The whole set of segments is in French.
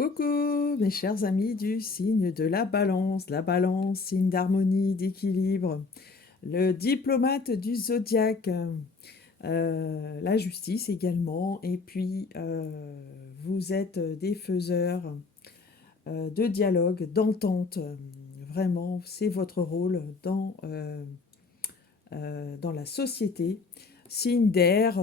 Coucou mes chers amis du signe de la balance, signe d'harmonie, d'équilibre, le diplomate du zodiaque, la justice également, et puis vous êtes des faiseurs de dialogue, d'entente, vraiment c'est votre rôle dans la société. Signe d'air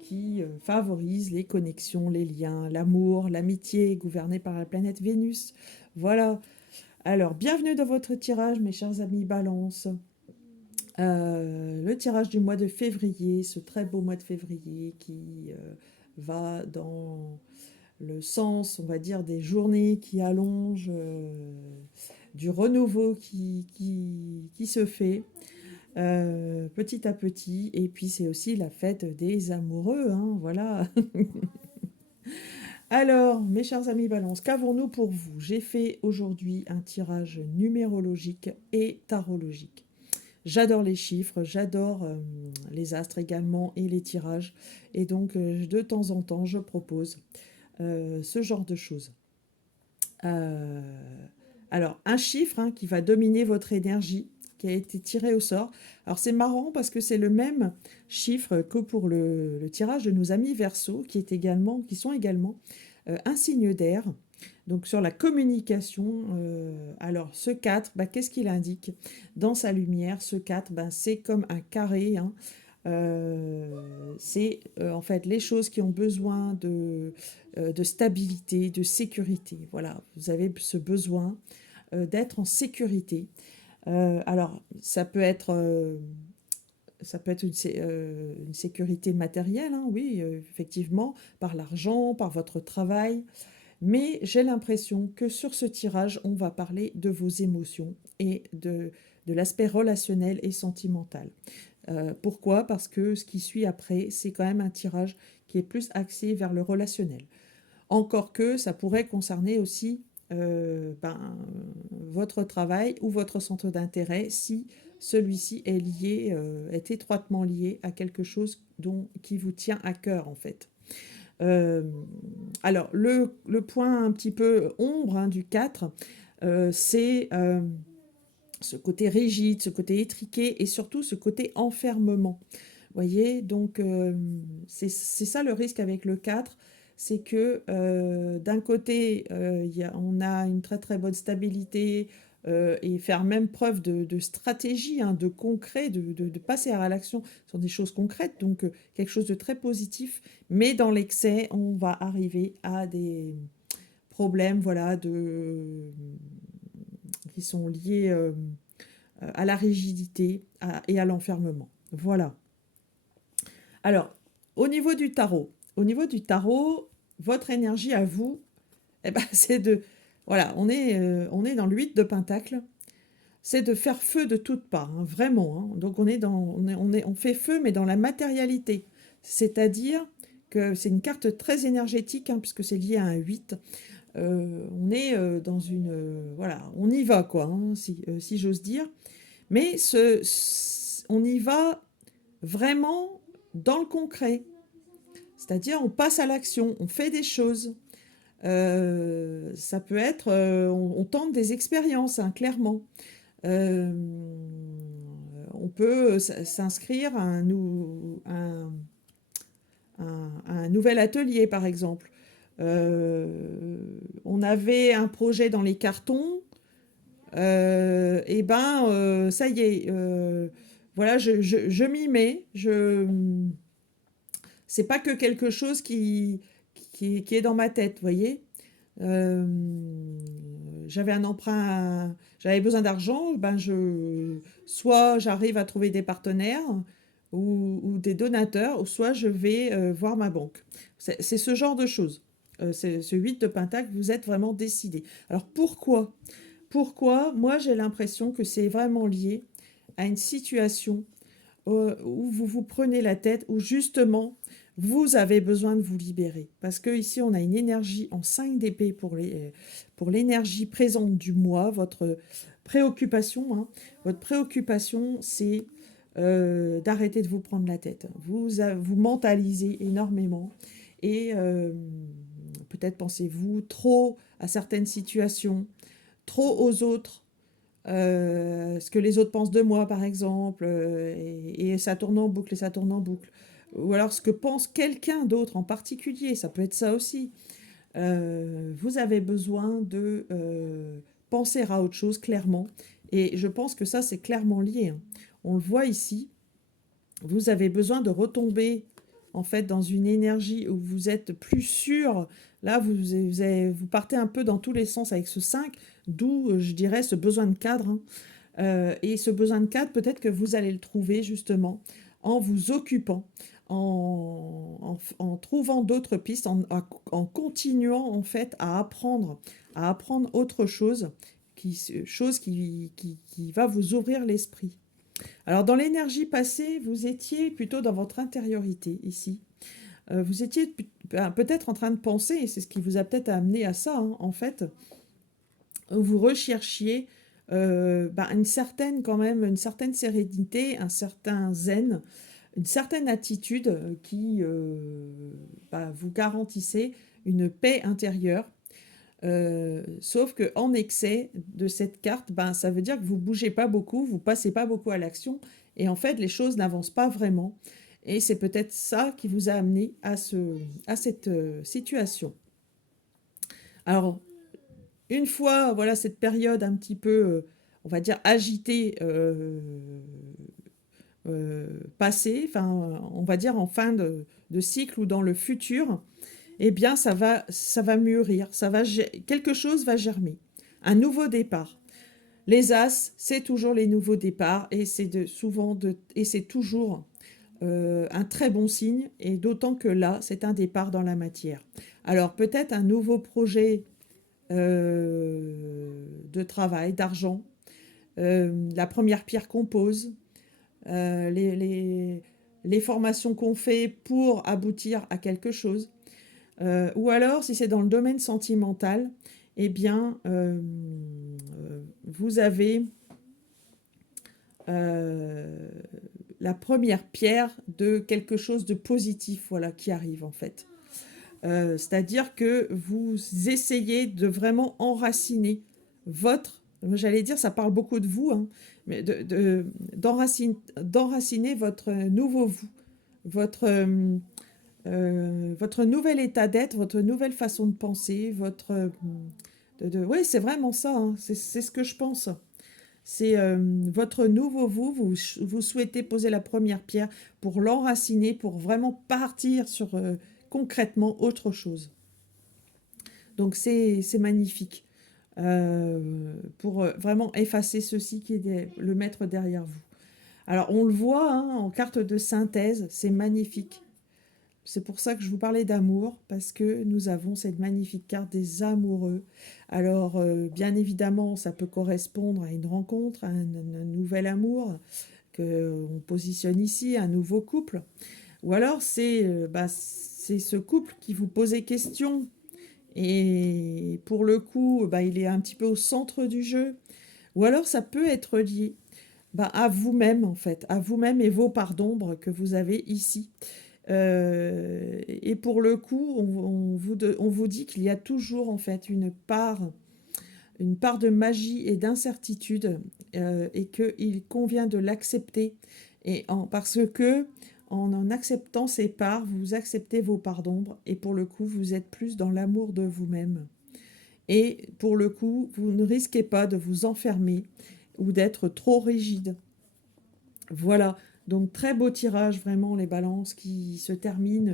qui favorise les connexions, les liens, l'amour, l'amitié, gouverné par la planète Vénus. Voilà. Alors, bienvenue dans votre tirage, mes chers amis Balance. Le tirage du mois de février, ce très beau mois de février qui va dans le sens, on va dire, des journées qui allongent, du renouveau qui se fait petit à petit. Et puis c'est aussi la fête des amoureux, hein, voilà. Alors, mes chers amis Balance, qu'avons-nous pour vous? J'ai fait aujourd'hui un tirage numérologique et tarologique. J'adore les chiffres, j'adore les astres également et les tirages. Et donc, de temps en temps, je propose ce genre de choses. Euh, alors, un chiffre qui va dominer votre énergie, qui a été tiré au sort. Alors, c'est marrant parce que c'est le même chiffre que pour le tirage de nos amis Verseau, qui sont également un signe d'air. Donc, sur la communication, alors ce 4, qu'est-ce qu'il indique dans sa lumière? Ce 4, c'est comme un carré, hein. C'est en fait les choses qui ont besoin de stabilité, de sécurité. Voilà, vous avez ce besoin d'être en sécurité. Alors, ça peut être une sécurité matérielle, hein, oui, effectivement, par l'argent, par votre travail. Mais j'ai l'impression que sur ce tirage, on va parler de vos émotions et de l'aspect relationnel et sentimental. Pourquoi? Parce que ce qui suit après, c'est quand même un tirage qui est plus axé vers le relationnel. Encore que ça pourrait concerner aussi votre travail ou votre centre d'intérêt si celui-ci est lié, est étroitement lié à quelque chose qui vous tient à cœur en fait. Euh, alors, le point un petit peu ombre du 4, c'est ce côté rigide, ce côté étriqué et surtout ce côté enfermement. Vous voyez, donc c'est ça le risque avec le 4, c'est que d'un côté, on a une très très bonne stabilité et faire même preuve de stratégie, hein, de concret, de passer à l'action sur des choses concrètes, donc quelque chose de très positif, mais dans l'excès, on va arriver à des problèmes voilà, qui sont liés à la rigidité et à l'enfermement. Voilà. Alors, au niveau du tarot, votre énergie à vous, c'est de... Voilà, on est dans le 8 de Pentacle, c'est de faire feu de toutes parts, hein, vraiment. Hein. Donc on fait feu, mais dans la matérialité. C'est-à-dire que c'est une carte très énergétique, hein, puisque c'est lié à un 8. On est dans une... voilà, on y va, quoi, hein, si j'ose dire. Mais on y va vraiment dans le concret. C'est-à-dire, on passe à l'action, on fait des choses. Ça peut être, on tente des expériences, hein, clairement. Euh, on peut s'inscrire à un nouvel atelier, par exemple. On avait un projet dans les cartons, et ça y est, voilà, je m'y mets. C'est pas que quelque chose qui est dans ma tête, vous voyez. Euh, j'avais un emprunt, j'avais besoin d'argent, soit j'arrive à trouver des partenaires ou des donateurs, ou soit je vais voir ma banque. C'est ce genre de choses. C'est ce 8 de Pentacle, vous êtes vraiment décidé. Alors pourquoi? Pourquoi? Moi, j'ai l'impression que c'est vraiment lié à une situation où vous vous prenez la tête, où justement, vous avez besoin de vous libérer. Parce que ici, on a une énergie en 5 d'épée pour l'énergie présente du mois, votre préoccupation. Hein. Votre préoccupation, c'est d'arrêter de vous prendre la tête. Vous mentalisez énormément. Et peut-être pensez-vous trop à certaines situations, trop aux autres, ce que les autres pensent de moi, par exemple, et ça tourne en boucle, et ça tourne en boucle. Ou alors ce que pense quelqu'un d'autre en particulier, ça peut être ça aussi. Vous avez besoin de penser à autre chose clairement. Et je pense que ça, c'est clairement lié, hein. On le voit ici. Vous avez besoin de retomber en fait dans une énergie où vous êtes plus sûr. Là, vous partez un peu dans tous les sens avec ce 5, d'où je dirais ce besoin de cadre, hein. Et ce besoin de cadre, peut-être que vous allez le trouver justement en vous occupant, en trouvant d'autres pistes, en continuant en fait à apprendre autre chose, qui va vous ouvrir l'esprit. Alors dans l'énergie passée, vous étiez plutôt dans votre intériorité ici. Vous étiez peut-être en train de penser, et c'est ce qui vous a peut-être amené à ça, hein, en fait, où vous recherchiez une certaine quand même, une certaine sérénité, un certain zen, une certaine attitude qui vous garantissait une paix intérieure. Sauf que en excès de cette carte, ça veut dire que vous bougez pas beaucoup, vous passez pas beaucoup à l'action, et en fait les choses n'avancent pas vraiment. Et c'est peut-être ça qui vous a amené à cette situation. Alors, une fois voilà cette période un petit peu, on va dire, agitée, passée, enfin, on va dire en fin de cycle ou dans le futur, eh bien, ça va mûrir, quelque chose va germer. Un nouveau départ. Les As, c'est toujours les nouveaux départs et c'est toujours un très bon signe, et d'autant que là, c'est un départ dans la matière. Alors peut-être un nouveau projet de travail, d'argent, la première pierre qu'on pose, euh, les, les, les formations qu'on fait pour aboutir à quelque chose. Ou alors, si c'est dans le domaine sentimental, eh bien, vous avez euh, la première pierre de quelque chose de positif, voilà, qui arrive en fait. C'est-à-dire que vous essayez de vraiment enraciner j'allais dire, ça parle beaucoup de vous, hein, mais d'enraciner votre nouveau vous, votre, votre nouvel état d'être, votre nouvelle façon de penser, oui, c'est vraiment ça, hein, c'est ce que je pense. C'est votre nouveau vous, vous souhaitez poser la première pierre pour l'enraciner, pour vraiment partir sur concrètement autre chose. Donc c'est magnifique. Pour vraiment effacer ceci qui est le mettre derrière vous. Alors on le voit, hein, en carte de synthèse, c'est magnifique. C'est pour ça que je vous parlais d'amour, parce que nous avons cette magnifique carte des amoureux. Alors, bien évidemment, ça peut correspondre à une rencontre, à un nouvel amour qu'on positionne ici, un nouveau couple. Ou alors, c'est ce couple qui vous posait question. Et pour le coup, il est un petit peu au centre du jeu. Ou alors, ça peut être lié à vous-même, en fait, à vous-même et vos parts d'ombre que vous avez ici. Et pour le coup, on vous dit qu'il y a toujours en fait une part de magie et d'incertitude, et qu'il convient de l'accepter. Parce que en acceptant ces parts, vous acceptez vos parts d'ombre, et pour le coup, vous êtes plus dans l'amour de vous-même. Et pour le coup, vous ne risquez pas de vous enfermer ou d'être trop rigide. Voilà, donc très beau tirage, vraiment, les balances qui se terminent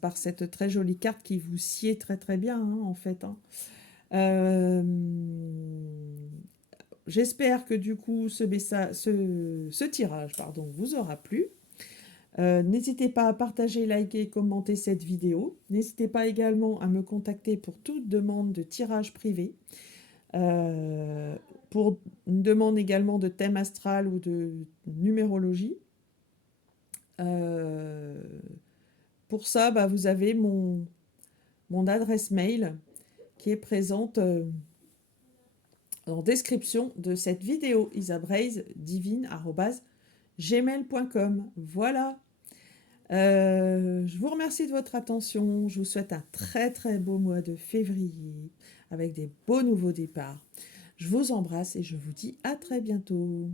par cette très jolie carte qui vous sied très très bien, hein, en fait, hein. Euh, J'espère que du coup ce tirage vous aura plu. N'hésitez pas à partager, liker, commenter cette vidéo. N'hésitez pas également à me contacter pour toute demande de tirage privé. Euh, pour une demande également de thème astral ou de numérologie. Euh, pour ça, vous avez mon adresse mail qui est présente en description de cette vidéo, isabraise-divine@gmail.com. Voilà. Je vous remercie de votre attention. Je vous souhaite un très très beau mois de février avec des beaux nouveaux départs. Je vous embrasse et je vous dis à très bientôt.